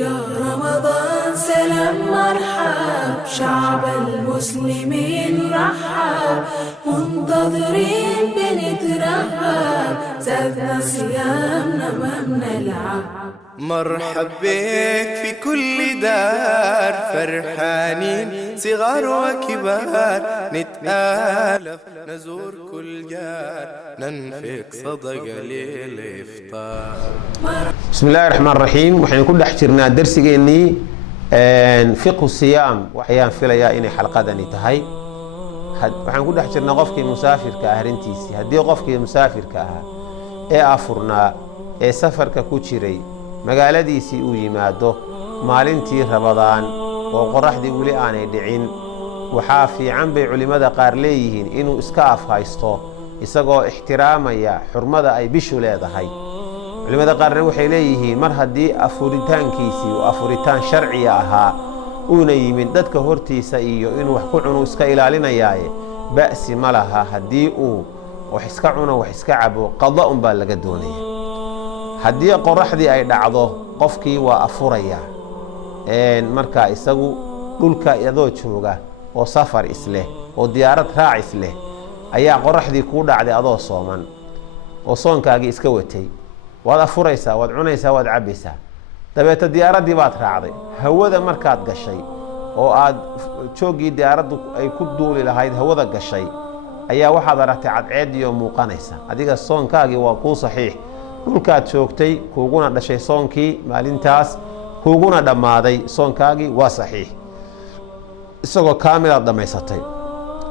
يا رمضان سلام مرحب شعب المسلمين رحب منتظرين بنترحب زادنا صيامنا ما بنلعب. مرحب بك في كل دار فرحانين صغار وكبار نتآلف نزور كل جار ننفق صدقة للإفطار. بسم الله الرحمن الرحيم. waxaan ku dhex jirnaa darsigeennii fiqhu siyaam waxayaan filayaa inay xalqadani tahay. waxaan ku dhex jirnaa qofkii musaafirka ah arintiisii. haddii qofkii musaafirka ahaa ee afurnaa ee safarka ku jiray magaaladiisii uu yimaado maalintii Ramadaan oo qoraxdii weli aanay dhicin, waxaa fiican bay culimada qaar leeyihiin inuu iska afhaysto isagoo ixtiraamaya xurmada ay bishu leedahay. culimada qaarna waxay leeyihiin mar haddii afuritaankiisii uu afuritaan sharciya ahaa uuna yimid dadka hortiisa iyo inuu wax ku cuno iska ilaalinayaaye ba'si ma laha. haddii uu wax iska cuno wax iska cabo qada unbaa laga doonaya. haddii qoraxdii ay dhacdo qofkii waa afuraya markaa isagu dhulka iyadoo jooga oo safar isleh oo diyaarad raac isleh ayaa qoraxdii kuu dhacday adoo sooman oo soonkaagii iska watay, waad afuraysaa, waad cunaysaa, waad cabaysaa. dabeeta diyaaraddii baad raacday, hawada markaad gashay oo aad jooggii diyaaraddu ay ku duuli lahayd hawada gashay ayaa waxaad aragtay cadceediyo muuqanaysa. adiga soonkaagii waa kuu saxiix, dhulkaad joogtay kuuguna dhashay soonkii maalintaas kuuguna dhammaaday soonkaagii waa saxiix, isagoo kaamilaad dhammaysatay.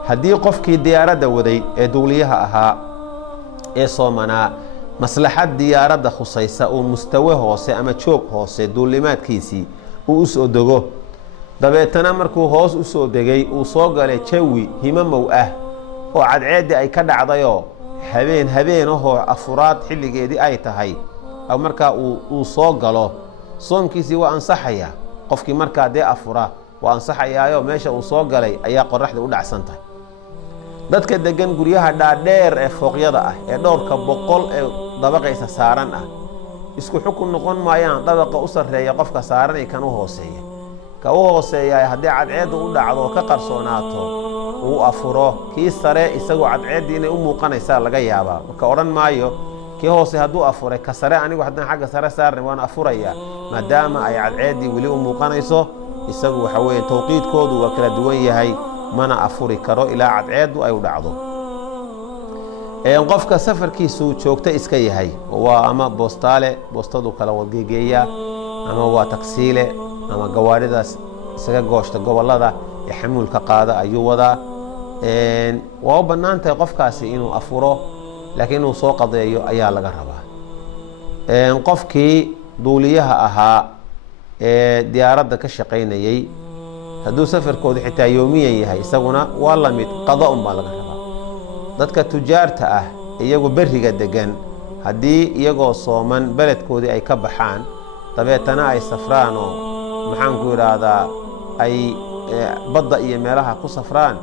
haddii qofkii diyaaradda waday ee duuliyaha ahaa ee soomanaa maslaxad diyaaradda khusaysa uu mustawe hoose ama joog hoose duulimaadkiisii uu u soo dego, dabeetana markuu hoos u soo degay uu soo galay jawi himamow ah oo cadceeddii ay ka dhacdayoo habeenahoo afuraad xilligeedii ay tahay, markaa uu soo galo soonkiisii waa ansaxaya. qofkii markaa dee afura waa ansaxayaayo meesha uu soo galay ayaa qoraxda u dhacsan tahay. dadka degan guryaha dhaadheer ee fooqyada ah ee dhowrka boqol ee dabaqaysa saaran ah isku xukun noqon maayaan dabaqa u sarreeya qofka saaran iyo kan u hooseeya. ka u hooseeya haddii cadceeddu u dhacdo oo ka qarsoonaato uu afuro, kii sare isagoo cadceeddii inay u muuqanaysaa laga yaabaa, marka odhan maayo kii hoose hadduu afuray ka sare anigu haddaan xagga sare saarnay waan afurayaa maadaama ay cadceeddii weli u muuqanayso. isagu waxa weeye tawqiidkoodu waa kala duwan yahay, mana afuri karo ilaa cadceeddu ay u dhacdo. qofka safarkiisu joogta iska yahay waa ama boostaale boostadu kala wadgeegeeya, ama waa tagsiile ama gawaaridaas isaga gooshta gobollada ee xamuulka qaada ayuu wadaa. waa u bannaan tahay qofkaasi inuu afuro, laakiin inuu soo qadeeyo ayaa laga rabaa. qofkii duuliyaha ahaa ee diyaaradda ka shaqaynayey hadduu safarkoodu xitaa yoomiyan yahay isaguna waa la mid, qada unbaa laga rabaa. dadka tujaarta ah iyagu berriga degan haddii iyagoo sooman beledkoodii ay ka baxaan dabeetana ay safraan oo maxaanku idhaahdaa ay badda iyo meelaha ku safraan,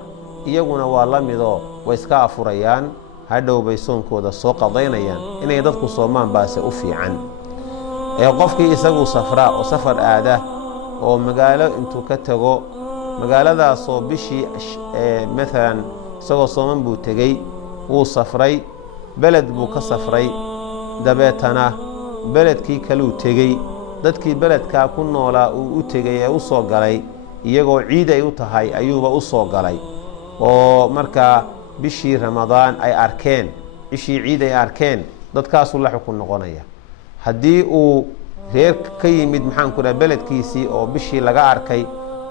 iyaguna waa la midoo way iska afurayaan, hadhow bay soonkooda soo qadaynayaan. inay dadku soomaan baase u fiican. qofkii isagu safra oo safar aada oo magaalo intuu ka tago magaaladaasoo bishii maalan isagoo sooman buu tegey, wuu safray, beled buu ka safray, dabeetana beledkii kaluu tegey, dadkii beledkaa ku noolaa uu u tegey ee u soo galay iyagoo ciid ay u tahay ayuuba u soo galay, oo markaa bishii Ramadaan ay arkeen, bishii ciid ay arkeen, dadkaasuu la xukun noqonaya. haddii uu reer ka yimid maxaanku dhaha beledkiisii oo bishii laga arkay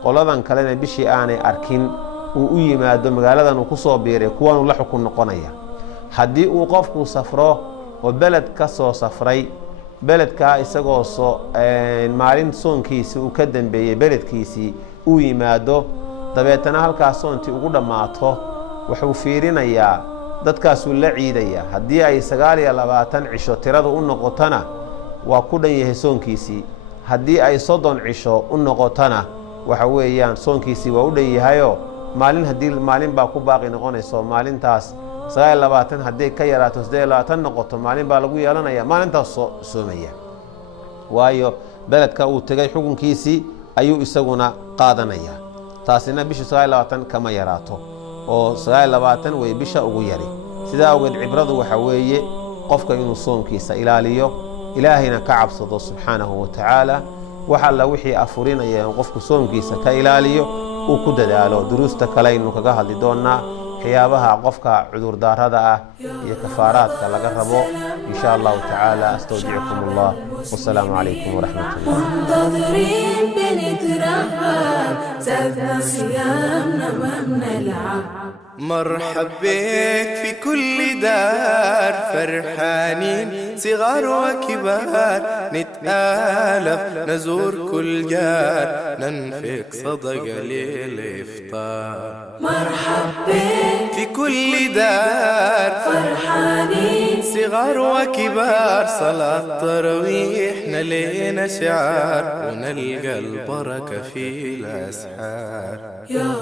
qoladan kalena bishii aanay arkin uu u yimaado magaaladan uu ku soo biiray, kuwanuu la xukun noqonaya. haddii uu qofku safro oo beled ka soo safray, beledkaa isagoo maalin soonkiisii uu ka dambeeyey beledkiisii uu yimaado, dabeetana halkaas soontii ugu dhammaato, wuxuu fiirinayaa dadkaasuu la ciidayaa. haddii ay 29 cisho tiradu u noqotona waa ku dhan yahay soonkiisii. haddii ay 30 cisho u noqotona waxa weeyaan soonkiisii waa u dhan yahayoo maalin baa ku baaqi noqonayso. maalintaas 29 haddii ka yaraato 28 noqoto maalin baa lagu yeelanaya, maalintaas soomaya. waayo beledka uu tegay xukunkiisii ayuu isaguna qaadanaya. taasina bisha 29 kama yaraato oo 29 way bisha ugu yari. sidaa awgeed cibradu waxa weeye qofka inuu soomkiisa ilaaliyo, ilaahayna ka cabsado subxaanahu wa tacaala. waxa la wixii afurinaya in qofku soomkiisa ka ilaaliyo uu ku dadaalo. duruusta kale aynu kaga hadli doonaa waxyaabaha qofka cudur daarada ah iyo kafaaraadka laga rabo insha Allah tacaala. astawdicukum Allah, wassalaamu calaykum waraxmatullah. منتظرين بنترحب زادنا صيامنا ما بنلعب. مرحب بك في كل دار، فرحانين صغار وكبار، نتآلف نزور كل جار، ننفق صدقة للإفطار. مرحب بك في كل دار، فرحانين صغار وكبار، صلاة تراويح نلينا شعار، ونلقى البركة في الأسحار. يا